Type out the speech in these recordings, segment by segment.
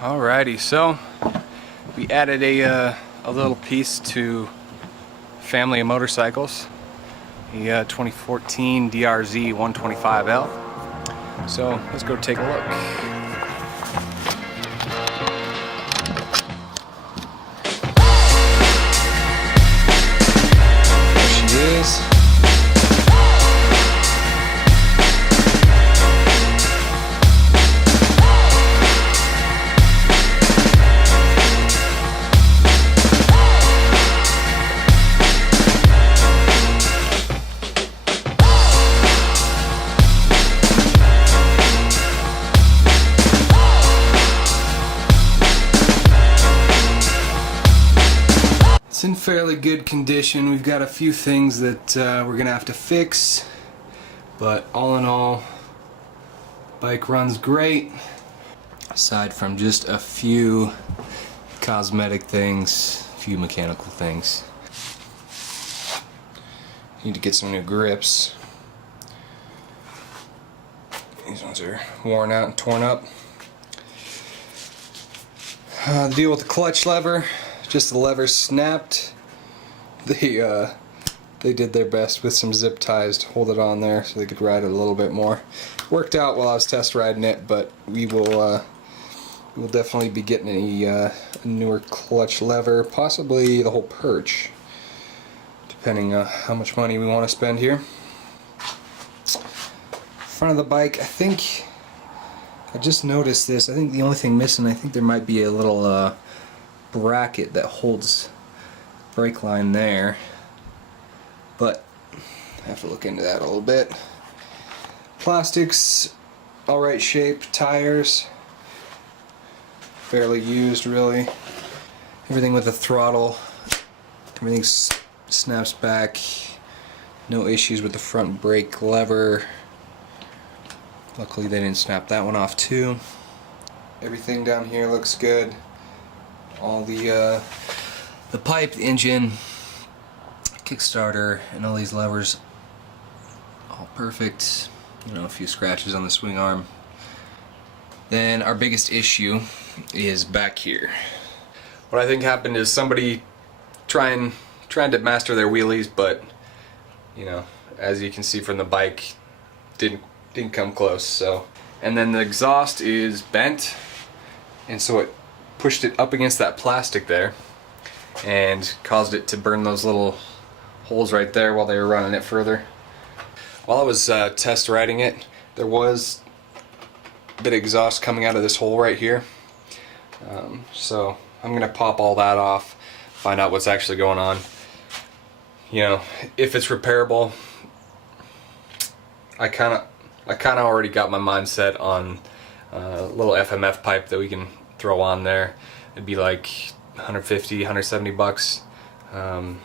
Alrighty, so we added a little piece to family of motorcycles, the 2014 DRZ-125L. So let's go take a look. There she is. It's in fairly good condition. We've got a few things that we're gonna have to fix, but all in all, bike runs great. Aside from just a few cosmetic things, a few mechanical things. Need to get some new grips. These ones are worn out and torn up. The deal with the clutch lever. Just the lever snapped. They did their best with some zip ties to hold it on there so they could ride it a little bit more. Worked out while I was test riding it, but we will definitely be getting a newer clutch lever, possibly the whole perch, depending on how much money we want to spend here. Front of the bike, I think I just noticed this. I think the only thing missing, I think there might be a little bracket that holds brake line there, but I have to look into that a little bit. Plastics, alright shape. Tires, fairly used really. Everything with the throttle, everything snaps back. No issues with the front brake lever. Luckily they didn't snap that one off too. Everything down here looks good. All the pipe, the engine, kickstarter, and all these levers, all perfect. You know, a few scratches on the swing arm. Then our biggest issue is back here. What I think happened is somebody trying to master their wheelies, but you know, as you can see from the bike, didn't come close. So, and then the exhaust is bent, and so it pushed it up against that plastic there and caused it to burn those little holes right there while they were running it further. While I was test riding it, there was a bit of exhaust coming out of this hole right here. So I'm gonna pop all that off, find out what's actually going on. You know, if it's repairable. I kinda already got my mind set on a little FMF pipe that we can throw on there. It'd be like 150, 170 bucks, and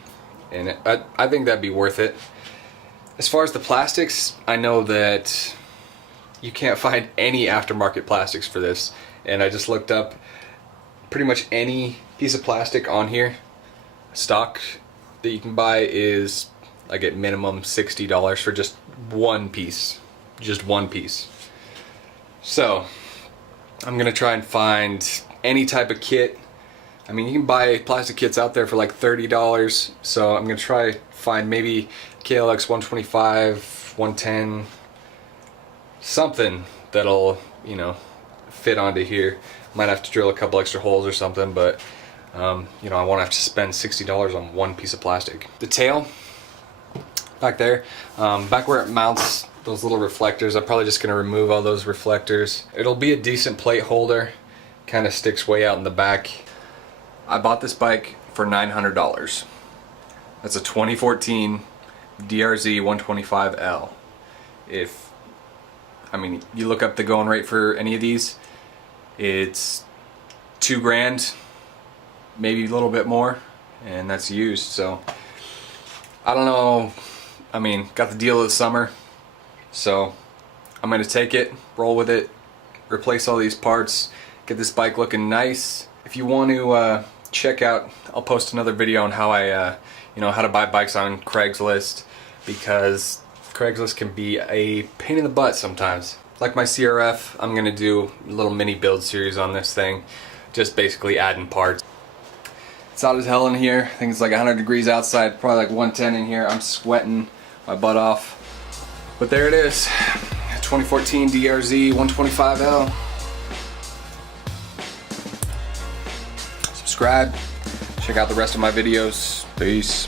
I think that'd be worth it. As far as the plastics, I know that you can't find any aftermarket plastics for this, and I just looked up pretty much any piece of plastic on here, stock, that you can buy is like at minimum $60 for just one piece. So I'm gonna try and find any type of kit. I mean, you can buy plastic kits out there for like $30, so I'm gonna try find maybe KLX 125, 110, something that'll, you know, fit onto here. Might have to drill a couple extra holes or something, but you know, I won't have to spend $60 on one piece of plastic. The tail back there, back where it mounts those little reflectors, I'm probably just gonna remove all those reflectors. It'll be a decent plate holder, kind of sticks way out in the back. I bought this bike for $900. That's a 2014 DRZ-125L. I mean, you look up the going rate for any of these, it's $2 grand, maybe a little bit more, and that's used. So I don't know. I mean, got the deal of the summer, so I'm gonna take it, roll with it, replace all these parts, get this bike looking nice. If you want to check out, I'll post another video on how I you know, how to buy bikes on Craigslist, because Craigslist can be a pain in the butt sometimes. Like my CRF, I'm gonna do a little mini build series on this thing, just basically adding parts. It's hot as hell in here. I think it's like 100 degrees outside, probably like 110 in here. I'm sweating my butt off. But there it is, 2014 DRZ-125L. Subscribe, check out the rest of my videos. Peace.